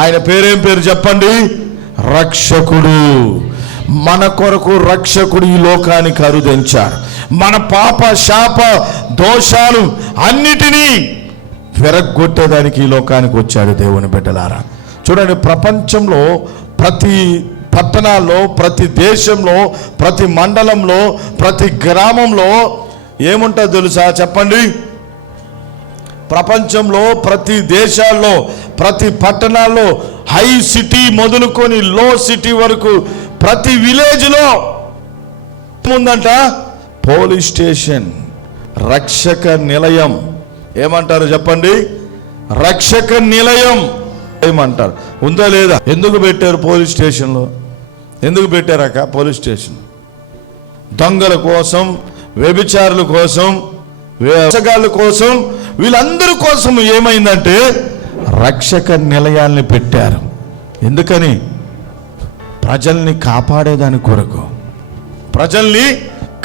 ఆయన పేరేం పేరు చెప్పండి? రక్షకుడు. మన కొరకు రక్షకుడు ఈ లోకానికి అరుదించాడు. మన పాప శాప దోషాలు అన్నిటినీ విరగ్గొట్టేదానికి ఈ లోకానికి వచ్చాడు. దేవుని బిడ్డలారా, చూడండి, ప్రపంచంలో ప్రతి పట్టణాల్లో, ప్రతి దేశంలో, ప్రతి మండలంలో, ప్రతి గ్రామంలో ఏముంటుందో తెలుసా? చెప్పండి. ప్రపంచంలో ప్రతి దేశాల్లో, ప్రతి పట్టణాల్లో, హై సిటీ మొదలుకొని లో సిటీ వరకు ప్రతి విలేజ్లో ఏముందంట? పోలీస్ స్టేషన్, రక్షక నిలయం. ఏమంటారు చెప్పండి? రక్షక నిలయం ఏమంటారు? ఉందా లేదా? ఎందుకు పెట్టారు పోలీస్ స్టేషన్లో? ఎందుకు పెట్టారక్క పోలీస్ స్టేషన్? దొంగల కోసం, వ్యభిచారుల కోసం, వేసగాళ్ళ కోసం, వీళ్ళందరి కోసం ఏమైందంటే రక్షక నిలయాల్ని పెట్టారు. ఎందుకని? ప్రజల్ని కాపాడేదాని కొరకు, ప్రజల్ని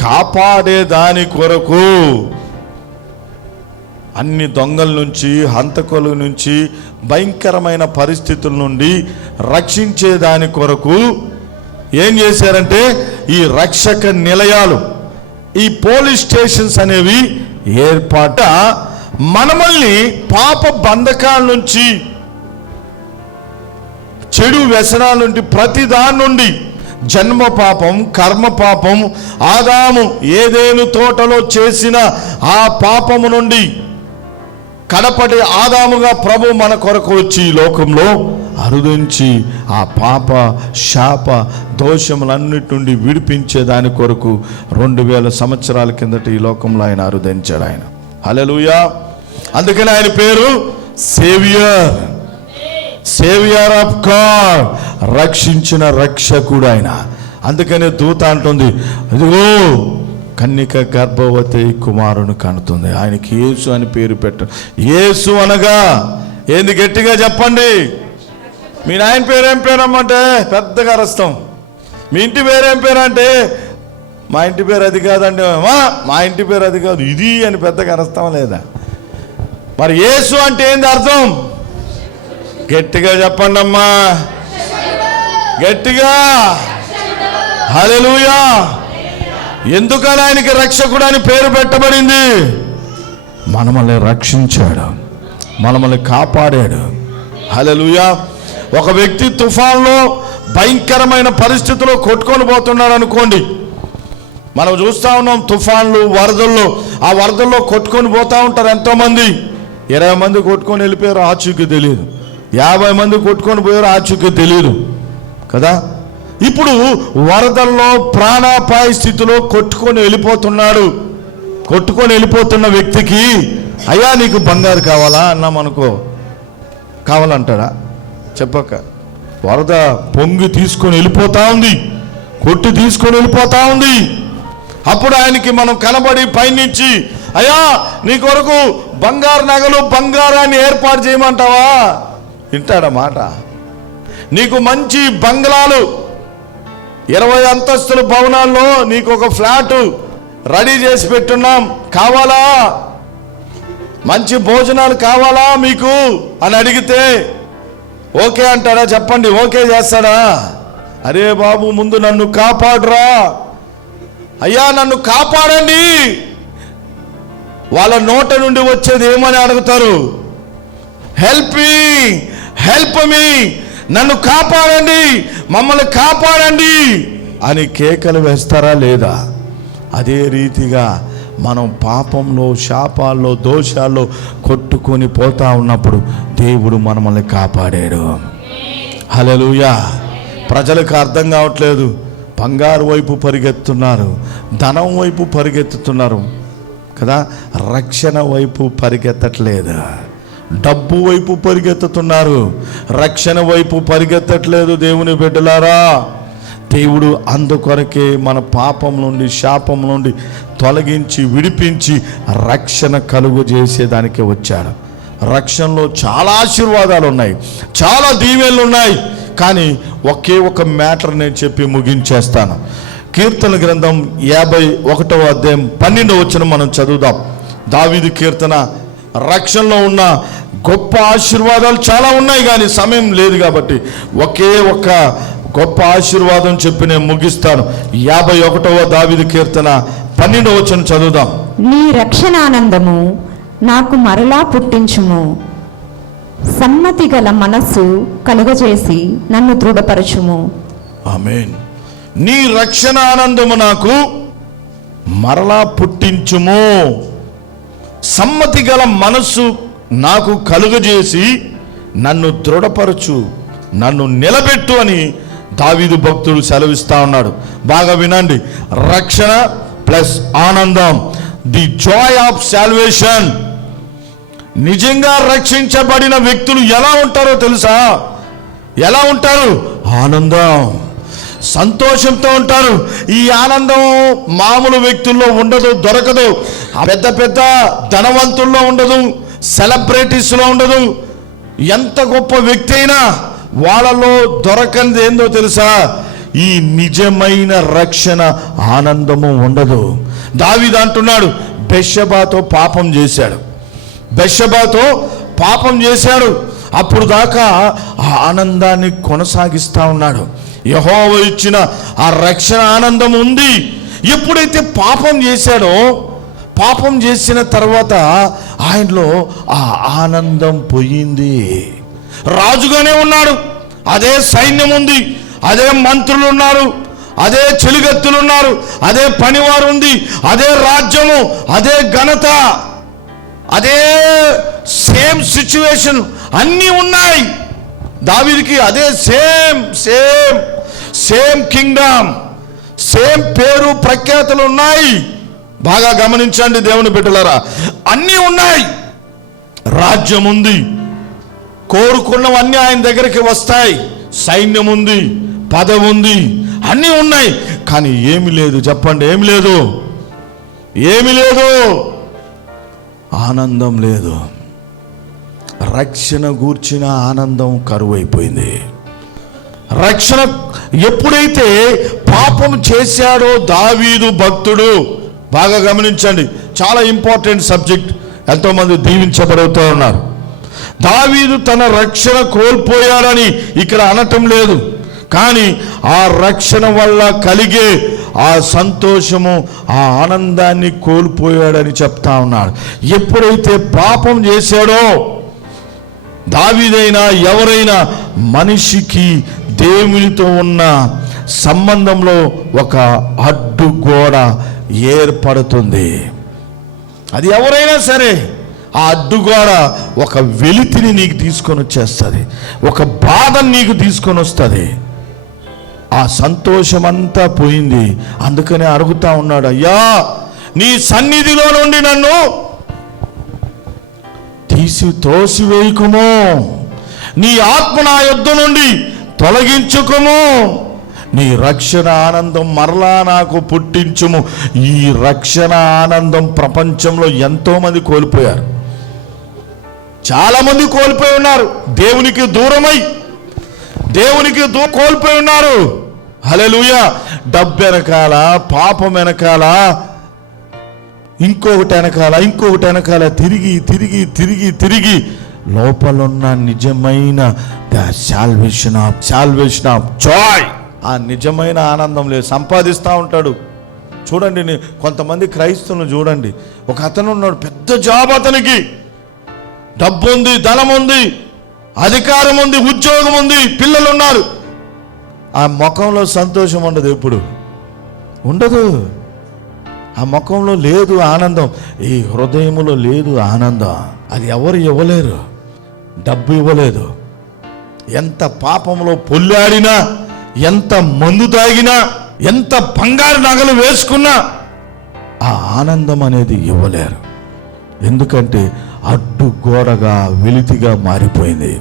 కాపాడేదాని కొరకు. అన్ని దొంగల నుంచి, హంతకుల నుంచి, భయంకరమైన పరిస్థితుల నుండి రక్షించేదాని కొరకు ఏం చేశారంటే ఈ రక్షక నిలయాలు, ఈ పోలీస్ స్టేషన్స్ అనేవి ఏర్పాట మనమల్ని పాప బంధకాల నుంచి, చెడు వ్యసనాల నుండి, ప్రతి దాని నుండి, జన్మ పాపం, కర్మ పాపం, ఆదాము ఏదేను తోటలో చేసిన ఆ పాపము నుండి కడపటి ఆదాముగా ప్రభు మన కొరకు వచ్చి ఈ లోకంలో అరుదించి ఆ పాప శాప దోషములన్నిటి నుండి విడిపించే దాని కొరకు 2000 సంవత్సరాల కిందట ఈ లోకంలో ఆయన అరుదించాడు. ఆయన హల్లెలూయా. అందుకని ఆయన పేరు సేవియర్, సేవియర్ ఆఫ్ గాడ్, రక్షించిన రక్షకుడు ఆయన. అందుకని దూత అంటుంది, ఇదిగో కన్నిక గర్భవతి కుమారుని కనుతుంది, ఆయనకి యేసు అని పేరు పెట్టు. యేసు అనగా ఏంది? గట్టిగా చెప్పండి. మీ నాయన పేరేం పేరమ్మంటే పెద్దగా అరస్తాం. మీ ఇంటి పేరేం పేరు అంటే మా ఇంటి పేరు అది కాదండి, మా ఇంటి పేరు అది కాదు, ఇది అని పెద్దగా అరస్తామా లేదా? మరి యేసు అంటే ఏంది అర్థం? గట్టిగా చెప్పండి అమ్మా, గట్టిగా. హల్లెలూయా. ఎందుకని ఆయనకి రక్షకుడు అని పేరు పెట్టబడింది? మనల్ని రక్షించాడు, మనల్ని కాపాడాడు. హల్లెలూయా. ఒక వ్యక్తి తుఫాన్లో, భయంకరమైన పరిస్థితుల్లో కొట్టుకొని పోతున్నాడు అనుకోండి. మనం చూస్తూ ఉన్నాం తుఫాన్లు, వరదల్లో. ఆ వరదల్లో కొట్టుకొని పోతూ ఉంటారు ఎంతోమంది. 20 మంది కొట్టుకొని వెళ్ళిపోయారు, ఆచూకీ తెలియదు. 50 మంది కొట్టుకొని పోయారు, ఆచూకీ తెలియదు కదా. ఇప్పుడు వరదల్లో ప్రాణాపాయ స్థితిలో కొట్టుకొని వెళ్ళిపోతున్నాడు. కొట్టుకొని వెళ్ళిపోతున్న వ్యక్తికి అయ్యా నీకు బంగారు కావాలా అన్నామనుకో, కావాలంటాడా? చెప్పక. వరద పొంగి తీసుకొని వెళ్ళిపోతా ఉంది, కొట్టి తీసుకొని వెళ్ళిపోతా ఉంది. అప్పుడు ఆయనకి మనం కనబడి పైనుంచి అయ్యా నీ కొరకు బంగారు నగలు, బంగారాన్ని ఏర్పాటు చేయమంటావా? వింటాడా మాట? నీకు మంచి బంగ్లాలు, 20 అంతస్తుల భవనాల్లో నీకు ఒక ఫ్లాటు రెడీ చేసి పెట్టున్నాం, కావాలా? మంచి భోజనాలు కావాలా మీకు అని అడిగితే ఓకే అంటాడా? చెప్పండి, ఓకే చేస్తాడా? అరే బాబు ముందు నన్ను కాపాడురా, అయ్యా నన్ను కాపాడండి. వాళ్ళ నోట నుండి వచ్చేది ఏమని అడుగుతారు? హెల్ప్ మీ, హెల్ప్ మీ, నన్ను కాపాడండి, మమ్మల్ని కాపాడండి అని కేకలు వేస్తారా లేదా? అదే రీతిగా మనం పాపంలో, శాపాల్లో, దోషాల్లో కొట్టుకొని పోతా ఉన్నప్పుడు దేవుడు మనల్ని కాపాడాడు. హల్లెలూయా. ప్రజలకు అర్థం కావట్లేదు, బంగారు వైపు పరిగెత్తున్నారు, ధనం వైపు పరిగెత్తుతున్నారు కదా, రక్షణ వైపు పరిగెత్తట్లేదు. డబ్బు వైపు పరిగెత్తుతున్నారు, రక్షణ వైపు పరిగెత్తట్లేదు. దేవుని బిడ్డలారా, దేవుడు అందుకొరకే మన పాపం నుండి, శాపం నుండి తొలగించి, విడిపించి రక్షణ కలుగు చేసేదానికే వచ్చాడు. రక్షణలో చాలా ఆశీర్వాదాలు ఉన్నాయి, చాలా దీవెనలు ఉన్నాయి. కానీ ఒకే ఒక మ్యాటర్ నేను చెప్పి ముగించేస్తాను. కీర్తన గ్రంథం 51వ అధ్యాయం 12వ వచనం మనం చదువుదాం. దావీదు కీర్తన రక్షణలో ఉన్న గొప్ప ఆశీర్వాదాలు చాలా ఉన్నాయి, కానీ సమయం లేదు కాబట్టి ఒకే ఒక్క గొప్ప ఆశీర్వాదం చెప్పి నేను ముగిస్తాను. 51వ దావీదు కీర్తన 12వ వచనం చదువుదాం. నీ రక్షణానందము నాకు మరలా పుట్టించుము, సమ్మతి గల మనస్సు కలుగజేసి నన్ను దృఢపరచుము. ఆమేన్. నీ రక్షణ ఆనందము నాకు మరలా పుట్టించుము, సమ్మతి గల మనస్సు నాకు కలుగజేసి నన్ను దృఢపరచు, నన్ను నిలబెట్టు అని దావీదు భక్తుడు సెలవిస్తా ఉన్నాడు. బాగా వినండి. రక్షణ ప్లస్ ఆనందం, ది జాయ్ ఆఫ్ సాల్వేషన్. నిజంగా రక్షించబడిన వ్యక్తులు ఎలా ఉంటారో తెలుసా? ఎలా ఉంటారు? ఆనందం, సంతోషంతో ఉంటారు. ఈ ఆనందం మామూలు వ్యక్తుల్లో ఉండదు, దొరకదు. పెద్ద పెద్ద ధనవంతుల్లో ఉండదు, సెలబ్రిటీస్లో ఉండదు. ఎంత గొప్ప వ్యక్తి అయినా వాళ్ళలో దొరకనిది ఏందో తెలుసా? ఈ నిజమైన రక్షణ ఆనందము ఉండదు. దావీదు అంటున్నాడు, బెత్షెబాతో పాపం చేశాడు, బెత్షెబాతో పాపం చేశాడు. అప్పుడు దాకా ఆ ఆనందాన్ని కొనసాగిస్తా ఉన్నాడు. యెహోవా ఇచ్చిన ఆ రక్షణ ఆనందం ఉంది. ఎప్పుడైతే పాపం చేశాడో, పాపం చేసిన తర్వాత ఆయనలో ఆ ఆనందం పోయింది. రాజుగానే ఉన్నాడు, అదే సైన్యం ఉంది, అదే మంత్రులు ఉన్నారు, అదే చెలిగత్తులు ఉన్నారు, అదే పనివారు ఉంది, అదే రాజ్యము, అదే ఘనత, అదే సేమ్ సిచ్యువేషన్ అన్నీ ఉన్నాయి. దావీదుకి అదే same same same Kingdom, same పేరు ప్రఖ్యాతులు ఉన్నాయి. బాగా గమనించండి దేవుని బిడ్డలారా, అన్నీ ఉన్నాయి. రాజ్యం ఉంది, కోరుకున్నవన్నీ ఆయన దగ్గరికి వస్తాయి. సైన్యం ఉంది, పదవి ఉంది, అన్నీ ఉన్నాయి. కానీ ఏమి లేదు, చెప్పండి, ఏమి లేదు, ఏమి లేదు, ఆనందం లేదు. రక్షణ గూర్చిన ఆనందం కరువైపోయింది. రక్షణ ఎప్పుడైతే పాపం చేశాడో దావీదు భక్తుడు, బాగా గమనించండి, చాలా ఇంపార్టెంట్ సబ్జెక్ట్, ఎంతోమంది దీవించబడుతూ ఉన్నారు. దావీదు తన రక్షణ కోల్పోయాడని ఇక్కడ అనటం లేదు, కానీ ఆ రక్షణ వల్ల కలిగే ఆ సంతోషము, ఆ ఆనందాన్ని కోల్పోయాడని చెప్తా ఉన్నాడు. ఎప్పుడైతే పాపం చేశాడో, దావీదైనా ఎవరైనా మనిషికి దేవునితో ఉన్న సంబంధంలో ఒక అడ్డుగోడ ఏర్పడుతుంది. అది ఎవరైనా సరే, ఆ అడ్డుగోడ ఒక వెలితిని నీకు తీసుకొని వచ్చేస్తుంది, ఒక బాధను నీకు తీసుకొని వస్తుంది. ఆ సంతోషం అంతా పోయింది. అందుకనే అడుగుతా ఉన్నాడు, అయ్యా నీ సన్నిధిలో నుండి నన్ను తోసివేయకుము, నీ ఆత్మ నా యొద్ద నుండి తొలగించుకుము, నీ రక్షణ ఆనందం మరలా నాకు పుట్టించుము. ఈ రక్షణ ఆనందం ప్రపంచంలో ఎంతో మంది కోల్పోయారు, చాలా మంది కోల్పోయి ఉన్నారు. దేవునికి దూరమై కోల్పోయి ఉన్నారు. హల్లెలూయా. డబ్బు వెనకాల, పాపం వెనకాల, ఇంకొకటి వెనకాల తిరిగి తిరిగి తిరిగి తిరిగి లోపలున్న నిజమైన సాల్వేషన్ ఆఫ్ జాయ్, ఆ నిజమైన ఆనందం లేదు. సంపాదిస్తూ ఉంటాడు. చూడండి, కొంతమంది క్రైస్తవులను చూడండి, ఒక అతను ఉన్నాడు, పెద్ద జాబ్, అతనికి డబ్బు ఉంది, ధనం ఉంది, అధికారం ఉంది, ఉద్యోగం ఉంది, పిల్లలు ఉన్నారు. ఆ ముఖంలో సంతోషం ఉండదు, ఎప్పుడు ఉండదు. ఆ ముఖంలో లేదు ఆనందం, ఈ హృదయంలో లేదు ఆనందం. అది ఎవరు ఇవ్వలేరు, డబ్బు ఇవ్వలేదు. ఎంత పాపంలో పొల్లాడినా, ఎంత మందు తాగినా, ఎంత బంగారు నగలు వేసుకున్నా ఆ ఆనందం అనేది ఇవ్వలేరు. ఎందుకంటే అడ్డుగోడగా, వెలితిగా మారిపోయింది.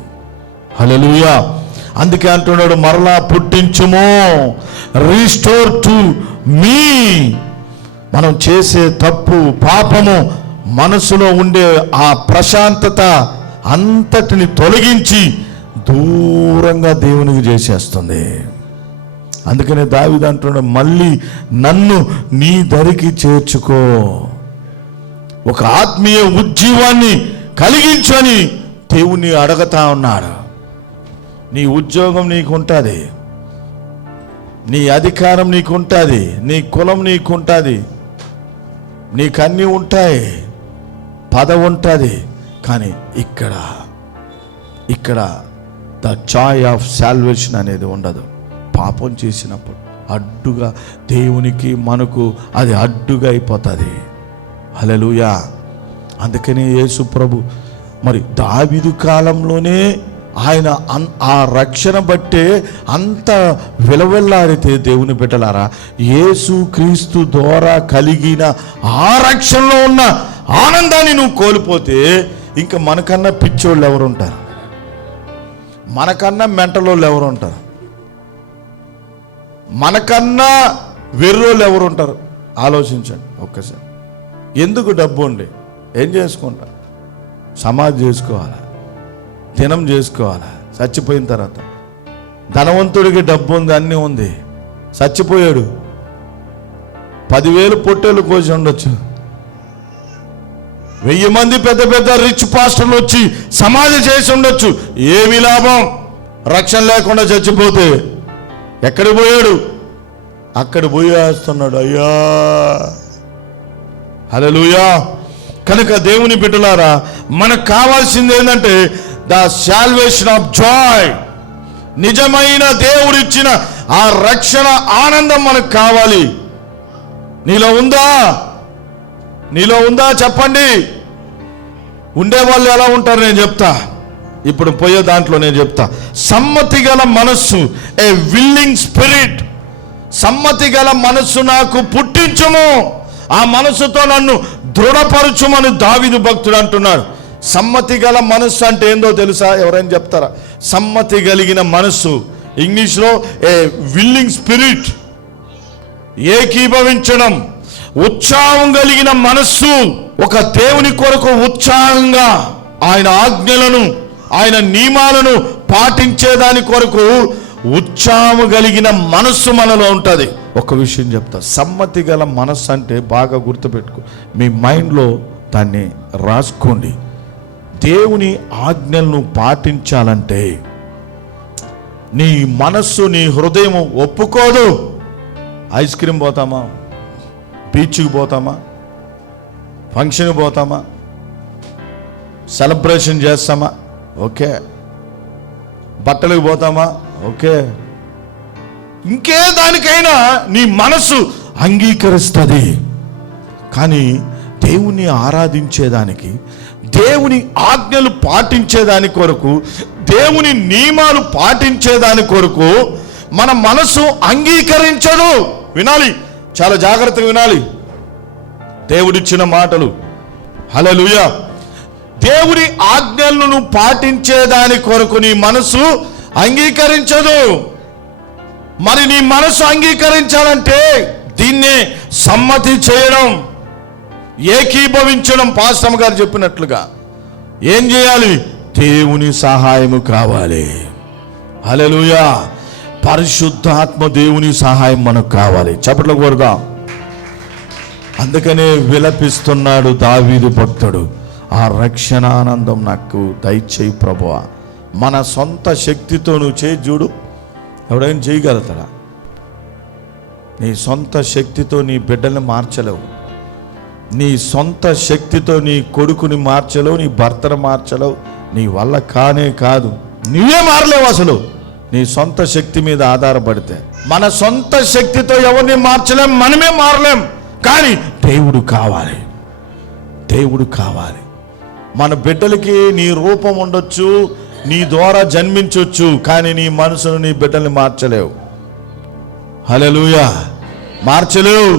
హల్లెలూయా. అందుకే అంటున్నాడు, మరలా పుట్టించుము, రీస్టోర్ టు మీ. మనం చేసే తప్పు, పాపము, మనసులో ఉండే ఆ ప్రశాంతత అంతటిని తొలగించి దూరంగా దేవునికి చేసేస్తుంది. అందుకనే దావీదు అంటున్నాడు, మళ్ళీ నన్ను నీ దరికి చేర్చుకో. ఒక ఆత్మీయ ఉజ్జీవాన్ని కలిగించని దేవుణ్ణి అడగతా ఉన్నాడు. నీ ఉద్యోగం నీకుంటుంది, నీ అధికారం నీకుంటుంది, నీ కులం నీకుంటుంది, నీకన్నీ ఉంటాయి, పదవి ఉంటుంది. కానీ ఇక్కడ ద జాయ్ ఆఫ్ సాల్వేషన్ అనేది ఉండదు. పాపం చేసినప్పుడు అడ్డుగా దేవునికి మనకు అది అడ్డుగా అయిపోతుంది. హల్లెలూయా. అందుకనే యేసు ప్రభు మరి దావీదు కాలంలోనే ఆయన ఆ రక్షణ బట్టే అంత విలవెల్లాడితే దేవుని బిడ్డలారా, యేసు క్రీస్తు ద్వారా కలిగిన ఆ రక్షణలో ఉన్న ఆనందాన్ని నువ్వు కోల్పోతే ఇంకా మనకన్నా పిచ్చోళ్ళు ఎవరు ఉంటారు? మనకన్నా మెంటలోళ్ళు ఎవరు ఉంటారు? మనకన్నా వెర్రోళ్ళు ఎవరు ఉంటారు? ఆలోచించండి ఒక్కసారి. ఎందుకు డబ్బు ఉండి ఏం చేసుకుంటారు? సమాధి చేసుకోవాలా, దినం చేసుకోవాలా, చచ్చిపోయిన తర్వాత. ధనవంతుడికి డబ్బు ఉంది, అన్నీ ఉంది, చచ్చిపోయాడు, 10,000 పొట్టేలు కోసి ఉండొచ్చు, 1000 మంది పెద్ద పెద్ద రిచ్ పాస్టర్లు వచ్చి సమాధి చేసి ఉండొచ్చు. ఏమి లాభం? రక్షణ లేకుండా చచ్చిపోతే. ఎక్కడికి పోయాడు? అక్కడ పోయేస్తున్నాడు. అయ్యా, హల్లెలూయా. కనుక దేవుని బిడ్డలారా, మనకు కావాల్సింది ఏంటంటే ద సాల్వేషన్ ఆఫ్ జాయ్. నిజమైన దేవుడిచ్చిన ఆ రక్షణ ఆనందం మనకు కావాలి. నీలో ఉందా? నీలో ఉందా? చెప్పండి. ఉండేవాళ్ళు ఎలా ఉంటారు నేను చెప్తా. ఇప్పుడు పోయే దాంట్లో నేను చెప్తా. సమ్మతి గల మనస్సు, ఏ విల్లింగ్ స్పిరిట్. సమ్మతి గల మనస్సు నాకు పుట్టించుము, ఆ మనస్సుతో నన్ను దృఢపరచుమని దావీదు భక్తుడు అంటున్నాడు. సమ్మతి గల మనస్సు అంటే ఏందో తెలుసా? ఎవరైనా చెప్తారా? సమ్మతి కలిగిన మనస్సు, ఇంగ్లీష్లో ఏ విల్లింగ్ స్పిరిట్, ఏకీభవించడం, ఉత్సాహం కలిగిన మనస్సు. ఒక దేవుని కొరకు ఉత్సాహంగా ఆయన ఆజ్ఞలను, ఆయన నియమాలను పాటించేదాని కొరకు ఉత్సాహం కలిగిన మనస్సు మనలో ఉంటుంది. ఒక విషయం చెప్తా, సమ్మతి గల మనస్సు అంటే బాగా గుర్తుపెట్టుకో, మీ మైండ్లో దాన్ని రాసుకోండి. దేవుని ఆజ్ఞలను పాటించాలంటే నీ మనస్సు, నీ హృదయం ఒప్పుకోదు. ఐస్ క్రీమ్ పోతామా, బీచ్కి పోతామా, ఫంక్షన్కి పోతామా, సెలబ్రేషన్ చేస్తామా, ఓకే. బట్టలకు పోతామా, ఓకే. ఇంకే దానికైనా నీ మనసు అంగీకరిస్తుంది. కానీ దేవుని ఆరాధించేదానికి, దేవుని ఆజ్ఞలు పాటించేదాని కొరకు, దేవుని నియమాలు పాటించేదాని కొరకు మన మనసు అంగీకరించదు. వినాలి, చాలా జాగ్రత్తగా వినాలి దేవుడిచ్చిన మాటలు. హల్లెలూయా. దేవుని ఆజ్ఞలను పాటించేదాని కొరకు నీ మనసు అంగీకరించదు. మరి నీ మనసు అంగీకరించాలంటే దీన్నే సమ్మతి చేయడం, ఏకీభవించడం. పాస్టర్ గారు చెప్పినట్లుగా ఏం చేయాలి? దేవుని సహాయము కావాలి. హల్లెలూయా. పరిశుద్ధాత్మ దేవుని సహాయం మనకు కావాలి. చప్పట్లు కొడదాం. అందుకనే విలపిస్తున్నాడు దావీదు భక్తుడు, ఆ రక్షణానందం నాకు దయచేయి ప్రభువా. మన సొంత శక్తితో నువ్వు చేయి చూడు, ఎవడైనా చేయగలుగుతారా? నీ సొంత శక్తితో నీ బిడ్డల్ని మార్చలేవు. నీ సొంత శక్తితో నీ కొడుకుని మార్చలేవు, నీ భర్తను మార్చలేవు. నీ వల్ల కానే కాదు, నువ్వే మారలేవు అసలు నీ సొంత శక్తి మీద ఆధారపడితే. మన సొంత శక్తితో ఎవరిని మార్చలేం, మనమే మారలేం. కానీ దేవుడు కావాలి, దేవుడు కావాలి. మన బిడ్డలకి నీ రూపం ఉండొచ్చు, నీ ద్వారా జన్మించవచ్చు, కానీ నీ మనసును, నీ బిడ్డల్ని మార్చలేవు. హల్లెలూయా. మార్చలేవు.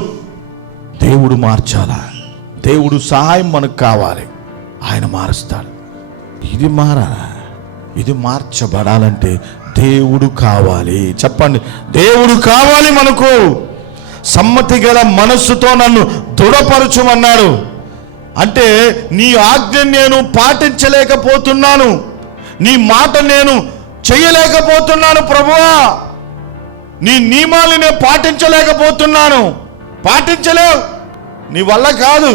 దేవుడు మార్చాలా. దేవుడు సహాయం మనకు కావాలి, ఆయన మారుస్తాడు. ఇది మారాలా? ఇది మార్చబడాలంటే దేవుడు కావాలి. చెప్పండి, దేవుడు కావాలి మనకు. సమ్మతి గల మనస్సుతో నన్ను దృఢపరచుమన్నాడు. అంటే నీ ఆజ్ఞ నేను పాటించలేకపోతున్నాను, నీ మాట నేను చేయలేకపోతున్నాను ప్రభువా, నీ నియమాలు నేను పాటించలేకపోతున్నాను. పాటించలేవు, నీ వల్ల కాదు.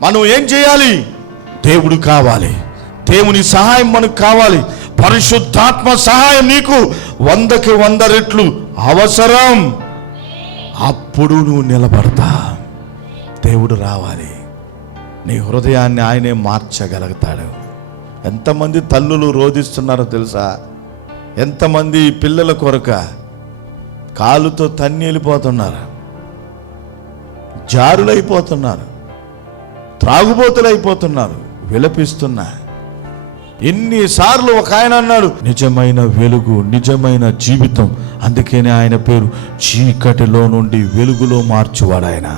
మనం ఏం చేయాలి? దేవుడు కావాలి, దేవుని సహాయం మనకు కావాలి. పరిశుద్ధాత్మ సహాయం నీకు 100కి 100 రెట్లు అవసరం. అప్పుడు నువ్వు నిలబడతా. దేవుడు రావాలి, నీ హృదయాన్ని ఆయనే మార్చగలుగుతాడు. ఎంతమంది తల్లులు రోధిస్తున్నారో తెలుసా? ఎంతమంది పిల్లల కొరక కాలుతో తన్ని వెళ్ళిపోతున్నారు, జారులైపోతున్నారు, త్రాగుబోతులైపోతున్నారు, విలపిస్తున్నా. ఎన్నిసార్లు ఒక ఆయన అన్నాడు, నిజమైన వెలుగు, నిజమైన జీవితం, అందుకనే ఆయన పేరు చీకటిలో నుండి వెలుగులో మార్చువాడు ఆయన.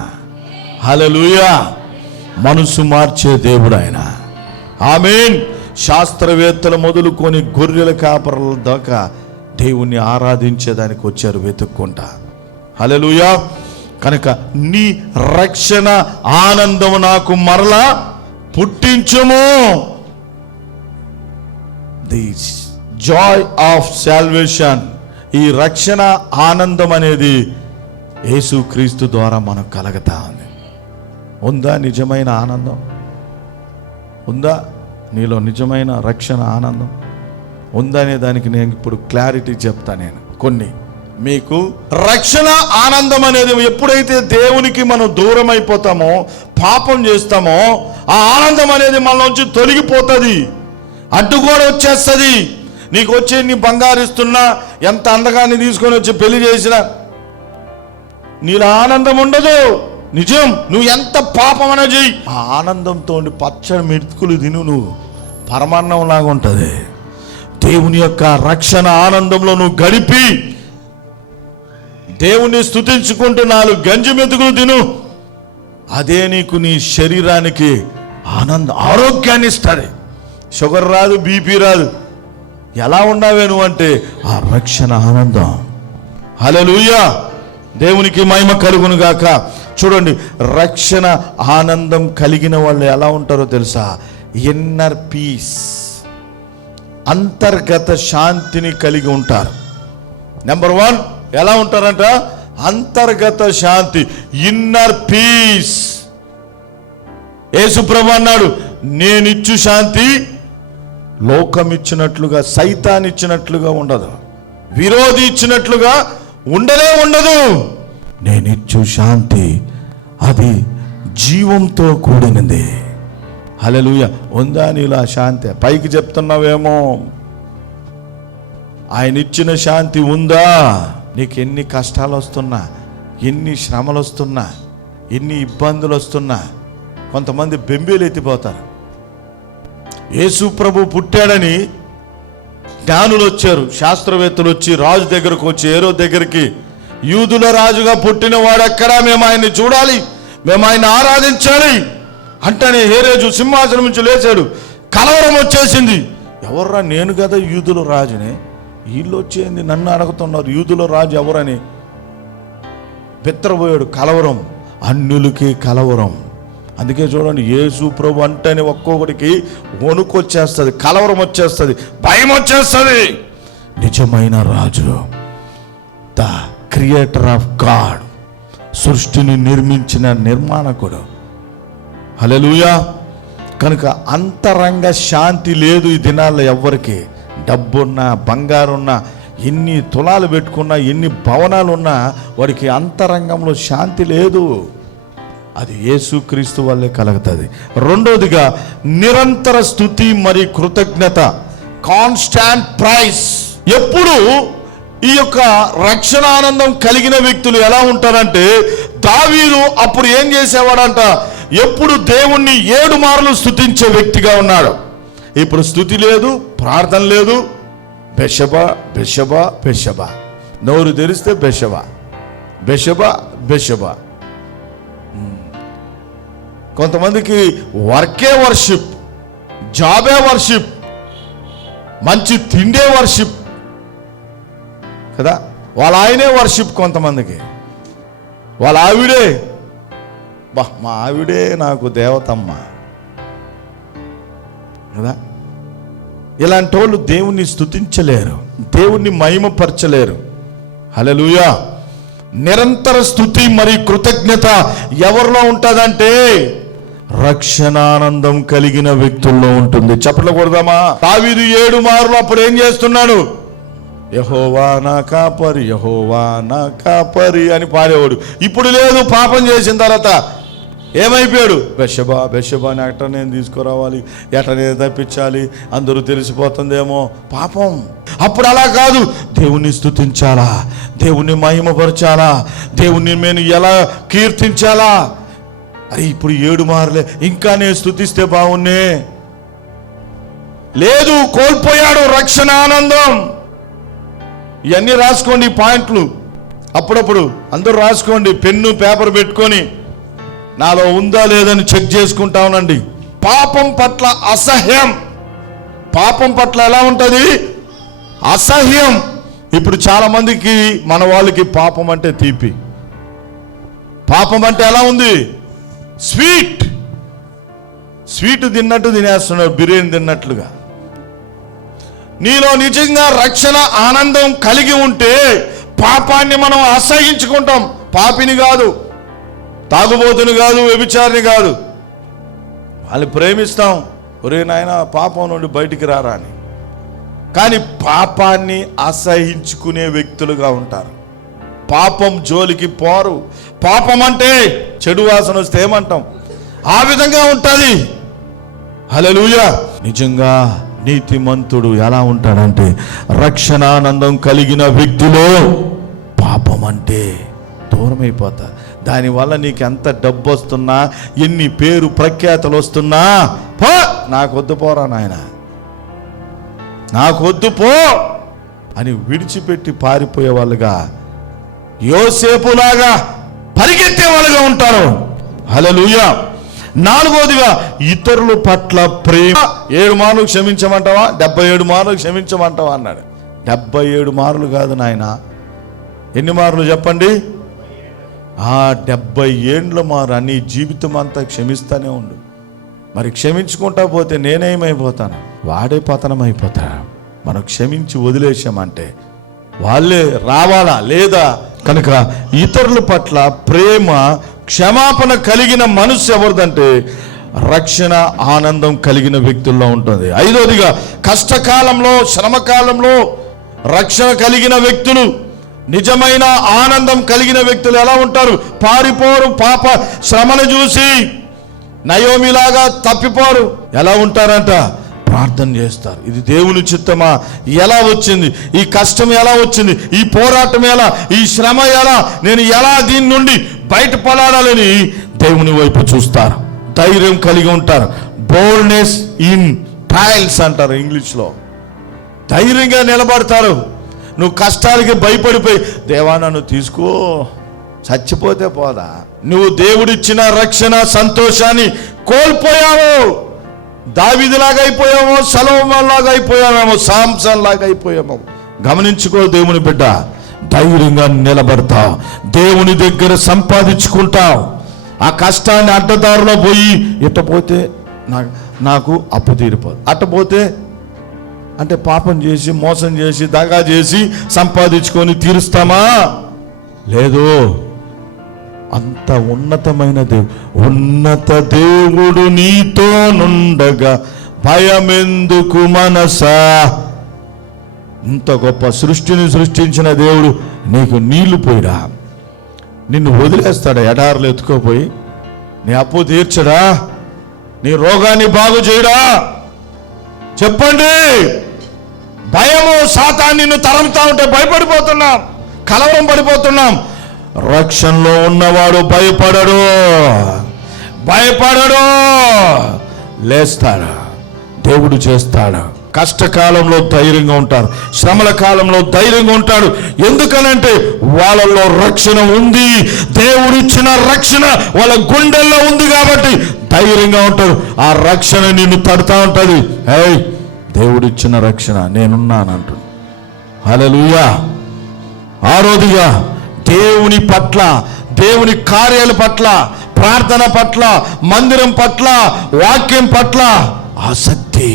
హల్లెలూయా! మనసు మార్చే దేవుడు ఆయన. ఆమేన్. శాస్త్రవేత్తలు మొదలుకొని గొర్రెల కాపరుల దాకా దేవుణ్ణి ఆరాధించేదానికి వచ్చారు వెతుక్కుంటా. హల్లెలూయా! కనుక నీ రక్షణ ఆనందము నాకు మరలా పుట్టించుము. ది జాయ్ ఆఫ్ సాల్వేషన్, ఈ రక్షణ ఆనందం అనేది యేసుక్రీస్తు ద్వారా మనకు కలుగుతా ఉంది. ఉందా నిజమైన ఆనందం? ఉందా నీలో నిజమైన రక్షణ ఆనందం? ఉందనే దానికి నేను ఇప్పుడు క్లారిటీ చెప్తా. నేను కొన్ని మీకు రక్షణ ఆనందం అనేది ఎప్పుడైతే దేవునికి మనం దూరం అయిపోతామో, పాపం చేస్తామో, ఆ ఆనందం అనేది మన నుంచి తొలగిపోతుంది, అడ్డుగోడ వచ్చేస్తుంది. నీకు వచ్చే నీ బంగారు ఇస్తున్నా, ఎంత అందగాన్ని తీసుకొని వచ్చి పెళ్లి చేసినా నీలో ఆనందం ఉండదు. నిజం. నువ్వు ఎంత పాపం అన చెయ్యి, ఆ ఆనందంతో పచ్చడి మెతుకులు తిను, నువ్వు పరమాన్నం లాగా ఉంటుంది. దేవుని యొక్క రక్షణ ఆనందంలో నువ్వు గడిపి దేవుణ్ణి స్తుతించుకుంటూ 4 గంజి మెతుకులు తిను, అదే నీకు నీ శరీరానికి ఆరోగ్యాన్ని ఇస్తుంది. షుగర్ రాదు, బీపీ రాదు. ఎలా ఉన్నావే నువ్వు అంటే ఆ రక్షణ ఆనందం. హల్లెలూయా! దేవునికి మహిమ కలుగును గాక. చూడండి, రక్షణ ఆనందం కలిగిన వాళ్ళు ఎలా ఉంటారో తెలుసా? ఇన్నర్ పీస్, అంతర్గత శాంతిని కలిగి ఉంటారు. నెంబర్ 1 ఎలా ఉంటారంట? అంతర్గత శాంతి, ఇన్నర్ పీస్. యేసుప్రభు అన్నాడు, నేనిచ్చు శాంతి లోకం ఇచ్చినట్లుగా, సైతాన్ ఇచ్చినట్లుగా ఉండదు, విరోధి ఇచ్చినట్లుగా ఉండనే ఉండదు. నేనిచ్చు శాంతి అది జీవంతో కూడినది. హల్లెలూయా! ఉందా నీలా శాంతి? పైకి చెప్తున్నావేమో, ఆయన ఇచ్చిన శాంతి ఉందా? నీకు ఎన్ని కష్టాలు వస్తున్నా, ఎన్ని శ్రమలు వస్తున్నా, ఎన్ని ఇబ్బందులు వస్తున్నా, కొంతమంది బెంబేలు ఎత్తిపోతారు. యేసు ప్రభు పుట్టాడని జ్ఞానులు వచ్చారు, శాస్త్రవేత్తలు వచ్చి రాజు దగ్గరకు వచ్చి, హేరోదు దగ్గరికి, యూదుల రాజుగా పుట్టిన వాడు ఎక్కడా, మేము ఆయన్ని చూడాలి, మేము ఆయన ఆరాధించాలి అంటనే హేరోదు సింహాసనం నుంచి లేచాడు. కలవరం వచ్చేసింది. ఎవర్రా? నేను కదా యూదుల రాజునే, వీళ్ళు వచ్చేది నన్ను అడుగుతున్నారు, యూదుల రాజు ఎవరని బెత్తరపోయాడు. కలవరం, అన్యులకి కలవరం. అందుకే చూడండి, యేసు ప్రభు అంటేనే ఒక్కొక్కడికి వణుకు వచ్చేస్తుంది, కలవరం వచ్చేస్తుంది, భయం వచ్చేస్తుంది. నిజమైన రాజు, ద క్రియేటర్ ఆఫ్ గాడ్, సృష్టిని నిర్మించిన నిర్మాణకుడు. హల్లెలూయా! కనుక అంతరంగ శాంతి లేదు ఈ దినాల్లో ఎవ్వరికి. డబ్బున్నా, బంగారున్నా, ఎన్ని తులాలు పెట్టుకున్నా, ఎన్ని భవనాలు ఉన్నా వాడికి అంతరంగంలో శాంతి లేదు. అది యేసుక్రీస్తు వల్లే కలుగుతుంది. రెండోదిగా నిరంతర స్తుతి మరియు కృతజ్ఞత, కాన్స్టాంట్ ప్రైస్. ఎప్పుడు ఈ యొక్క రక్షణ ఆనందం కలిగిన వ్యక్తులు ఎలా ఉంటారంటే, దావీదు అప్పుడు ఏం చేసేవాడంట? ఎప్పుడు దేవుణ్ణి 7 మార్లు స్తుతించే వ్యక్తిగా ఉన్నాడు. ఇప్పుడు స్తుతి లేదు, ప్రార్థన లేదు. బెషబా బెషబా బెషబా, నోరు తెరిస్తే బెషబా బెషబా బెషబా. కొంతమందికి వర్కే వర్షిప్, జాబే వర్షిప్, మంచి తిండే వర్షిప్ కదా, వాళ్ళ ఆయనే వర్షిప్. కొంతమందికి వాళ్ళ ఆవిడే, మా ఆవిడే నాకు దేవతమ్మ కదా. ఇలాంటి వాళ్ళు దేవుణ్ణి స్తుతించలేరు, దేవుణ్ణి మహిమపరచలేరు. హల్లెలూయా! నిరంతర స్తుతి మరియు కృతజ్ఞత ఎవరిలో ఉంటుందంటే రక్షణానందం కలిగిన వ్యక్తుల్లో ఉంటుంది. చప్పట్లు కొడదామా? దావీదు 7 మార్లు అప్పుడు ఏం చేస్తున్నాడు? యెహోవా నా కాపరి, యెహోవా నా కాపరి అని పాడేవాడు. ఇప్పుడు లేదు. పాపం చేసిన తర్వాత ఏమైపోయాడు? బెషబాని ఎట్ట నేను తీసుకురావాలి, ఎట్ట నేను తప్పించాలి, అందరూ తెలిసిపోతుందేమో పాపం. అప్పుడు అలా కాదు. దేవుణ్ణి స్తుతించాలా, దేవుణ్ణి మహిమపరచాలా, దేవుణ్ణి నేను ఎలా కీర్తించాలా. అరే ఇప్పుడు 7 మార్లే, ఇంకా నేను స్తుతిస్తే బాగున్నే. లేదు, కోల్పోయాడు రక్షణ ఆనందం. ఇవన్నీ రాసుకోండి పాయింట్లు. అప్పుడప్పుడు అందరూ రాసుకోండి, పెన్ను పేపర్ పెట్టుకొని నాలో ఉందా లేదని చెక్ చేసుకుంటా ఉండండి. పాపం పట్ల అసహ్యం. పాపం పట్ల ఎలా ఉంటుంది? అసహ్యం. ఇప్పుడు చాలా మందికి, మన వాళ్ళకి పాపం అంటే తీపి. పాపం అంటే ఎలా ఉంది? స్వీట్. స్వీట్ తిన్నట్టు తినేస్తున్నారు, బిర్యానీ తిన్నట్లుగా. నీలో నిజంగా రక్షణ ఆనందం కలిగి ఉంటే పాపాన్ని మనం అసహించుకుంటాం. పాపిని కాదు, తాగుబోతుని కాదు, వ్యభిచారిని కాదు, వాళ్ళని ప్రేమిస్తాం. ఒరే నాయన పాపం నుండి బయటికి రారా అని. కానీ పాపాన్ని అసహించుకునే వ్యక్తులుగా ఉంటారు. పాపం జోలికి పోరు. పాపం అంటే చెడు వాసన వస్తే ఏమంటాం? ఆ విధంగా ఉంటుంది. హల్లెలూయా. నిజంగా నీతిమంతుడు ఎలా ఉంటాడంటే, రక్షణానందం కలిగిన వ్యక్తిలో పాపం అంటే దూరమైపోతా. దానివల్ల నీకు ఎంత డబ్బు వస్తున్నా, ఎన్ని పేరు ప్రఖ్యాతలు వస్తున్నా, పో నాకొద్దు, పోరా నాయన, నాకొద్దు పో అని విడిచిపెట్టి పారిపోయే వాళ్ళుగా, యోసేపులాగా పరిగెత్తే వాళ్ళుగా ఉంటారు. హల్లెలూయా. 4వదిగా ఇతరుల పట్ల ప్రేమ. 7 మార్లు క్షమించమంటావా? 77 మార్లు క్షమించమంటావా అన్నాడు. 77 మార్లు కాదు నాయన. ఎన్ని మార్లు చెప్పండి? 70 ఏండ్ల మారు. నీ జీవితం అంతా క్షమిస్తానే ఉండు. మరి క్షమించుకుంటా పోతే నేనేమైపోతాను? వాడే పతనం అయిపోతాడు. మనం క్షమించి వదిలేసామంటే వాళ్ళే రావాలా లేదా? కనుక ఇతరుల పట్ల ప్రేమ, క్షమాపణ కలిగిన మనసు ఎవరిదంటే రక్షణ ఆనందం కలిగిన వ్యక్తుల్లో ఉంటుంది. 5వదిగా కష్టకాలంలో, శ్రమకాలంలో రక్షణ కలిగిన వ్యక్తులు, నిజమైన ఆనందం కలిగిన వ్యక్తులు ఎలా ఉంటారు? పారిపోరు. పాప శ్రమను చూసి నయోమిలాగా తప్పిపోరు. ఎలా ఉంటారంట? ప్రార్థన చేస్తారు. ఇది దేవుని చిత్తమా? ఎలా వచ్చింది ఈ కష్టం? ఎలా వచ్చింది ఈ పోరాటం? ఎలా ఈ శ్రమ? ఎలా నేను ఎలా దీని నుండి బయటపడాలని దేవుని వైపు చూస్తారు. ధైర్యం కలిగి ఉంటారు. బోల్డ్నెస్ ఇన్ ట్రయల్స్ అంటారు ఇంగ్లీష్లో. ధైర్యంగా నిలబడతారు. నువ్వు కష్టాలకి భయపడిపోయి, దేవా నన్ను తీసుకో, చచ్చిపోతే పోదా. నువ్వు దేవుడిచ్చిన రక్షణ సంతోషాన్ని కోల్పోయావు. దావీదులాగా అయిపోయామో, సొలొమోనులాగా అయిపోయామేమో, సాంసన్ లాగా అయిపోయామో. గమనించుకో దేవుని బిడ్డ. ధైర్యంగా నిలబడతావు. దేవుని దగ్గర సంపాదించుకుంటావు. ఆ కష్టాన్ని అడ్డదారిలో పోయి ఇట్టపోతే నాకు అప్పు తీరిపోదు, అట్టపోతే అంటే పాపం చేసి, మోసం చేసి, దగా చేసి సంపాదించుకొని తీరుస్తామా? లేదు. అంత ఉన్నతమైన ఉన్నత దేవుడు నీతో నుండగా భయమెందుకు మనసా. ఇంత గొప్ప సృష్టిని సృష్టించిన దేవుడు నీకు నీళ్లు పోయిరా? నిన్ను వదిలేస్తాడా? ఎడారులు ఎత్తుకోపోయి నీ అప్పు తీర్చడా? నీ రోగాన్ని బాగు చేయడా? చెప్పండి. భయము సాతాను నిన్ను తరంతా ఉంటే భయపడిపోతున్నాం, కలవరం పడిపోతున్నాం. రక్షణలో ఉన్నవాడు భయపడడు, లేస్తాడు, దేవుడు చేస్తాడు. కష్టకాలంలో ధైర్యంగా ఉంటారు, శ్రమల కాలంలో ధైర్యంగా ఉంటాడు. ఎందుకనంటే వాళ్ళలో రక్షణ ఉంది. దేవుడిచ్చిన రక్షణ వాళ్ళ గుండెల్లో ఉంది కాబట్టి ధైర్యంగా ఉంటారు. ఆ రక్షణ నిన్ను తడుతూ ఉంటుంది. ఏయ్, దేవుడిచ్చిన రక్షణ నేనున్నానంటుంది. హల్లెలూయా. 6వదిగా దేవుని పట్ల, దేవుని కార్యాల పట్ల, ప్రార్థన పట్ల, మందిరం పట్ల, వాక్యం పట్ల ఆసక్తి,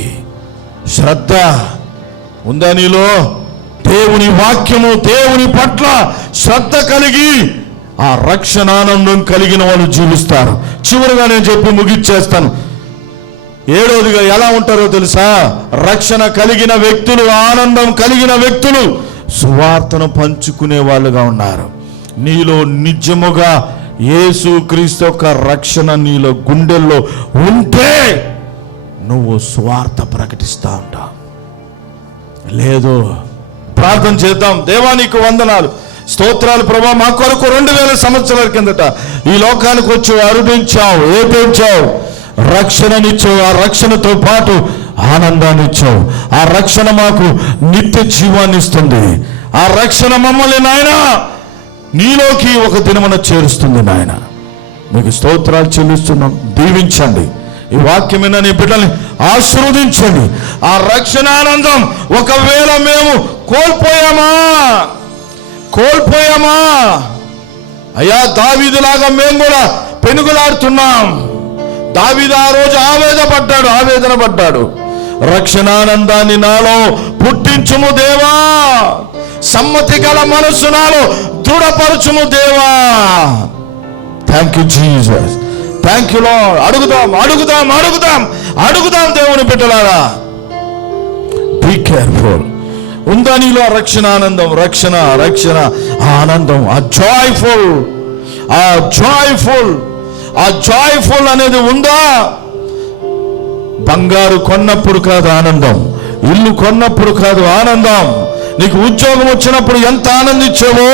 శ్రద్ధ ఉందా నీలో? దేవుని వాక్యము, దేవుని పట్ల శ్రద్ధ కలిగి ఆ రక్షణానందం కలిగిన వాళ్ళు జీవిస్తారు. చివరిగా నేను చెప్పి ముగిచ్చేస్తాను. 7వదిగా ఎలా ఉంటారో తెలుసా? రక్షణ కలిగిన వ్యక్తులు, ఆనందం కలిగిన వ్యక్తులు సువార్తను పంచుకునే వాళ్ళుగా ఉన్నారు. నీలో నిజముగా యేసు క్రీస్తు యొక్క రక్షణ నీలో గుండెల్లో ఉంటే నువ్వు సువార్త ప్రకటిస్తా ఉంటావు. లేదు, ప్రార్థన చేద్దాం. దేవా నీకు వందనాలు, స్తోత్రాలు ప్రభా. మా కొరకు 2000 సంవత్సరాల కిందట ఈ లోకానికి వచ్చి అరుదించావు, ఏపించావు, రక్షణనిచ్చావు. ఆ రక్షణతో పాటు ఆనందాన్ని ఇచ్చావు. ఆ రక్షణ మాకు నిత్య జీవాన్ని ఇస్తుంది. ఆ రక్షణ మమ్మల్ని నాయన నీలోకి ఒక దినమున చేరుస్తుంది. నాయన మీకు స్తోత్రాలు చెల్లిస్తున్నాం. దీవించండి, ఈ వాక్యమైన నీ బిడ్డల్ని ఆశీర్వదించండి. ఆ రక్షణ ఆనందం ఒకవేళ మేము కోల్పోయామా అయ్యా, దావీదులాగా మేము కూడా పెనుగులాడుతున్నాం. దావీదు ఆ రోజు ఆవేదన పడ్డాడు. రక్షణానందాన్ని నాలో పుట్టించుము దేవా, సమ్మతి గల మనస్సు నాలో దృఢపరచుము దేవా. Thank you Jesus, thank you Lord. అడుగుదాం దేవుని బిడ్డలారా. Be careful. ఉందా నీలో రక్షణ ఆనందం? రక్షణ ఆనందం, ఆ జాయ్ఫుల్ అనేది ఉందా? బంగారు కొన్నప్పుడు కాదు ఆనందం, ఇల్లు కొన్నప్పుడు కాదు ఆనందం, నీకు ఉద్యోగం వచ్చినప్పుడు ఎంత ఆనందించావో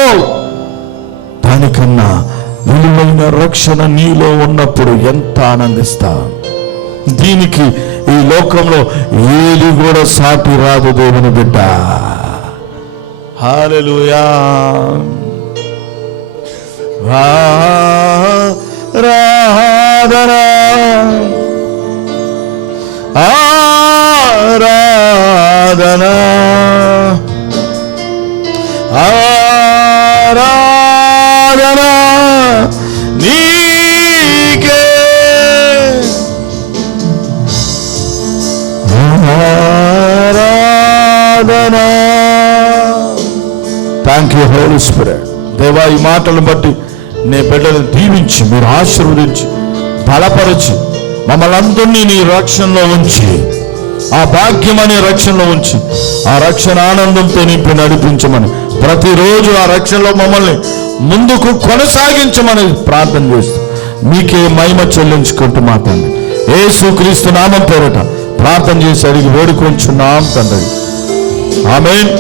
దానికన్నా విలువైన రక్షణ నీలో ఉన్నప్పుడు ఎంత ఆనందిస్తా. దీనికి ఈ లోకంలో ఏది కూడా సాటి రాదు దేవుని బిడ్డ. హల్లెలూయా. ఆరాధన ఆరాధన ఆరాధన నీకే, ఆరాధన. Thank you Holy Spirit. దేవా, ఈ మాటలను బట్టి నీ బిడ్డలను దీవించి, మీరు ఆశీర్వదించి, బలపరిచి, మమ్మల్ని అందరినీ నీ రక్షణలో ఉంచి, ఆ భాగ్యం అనే రక్షణలో ఉంచి, ఆ రక్షణ ఆనందంతో నింపి నడిపించమని, ప్రతిరోజు ఆ రక్షణలో మమ్మల్ని ముందుకు కొనసాగించమని ప్రార్థన చేస్తూ మీకే మహిమ చెల్లించుకుంటూ మాట్లాడండి. యేసుక్రీస్తు నామం పేరట ప్రార్థన చేసి అడిగి వేడుకొంచున్నాం తండ్రి. ఆమేన్.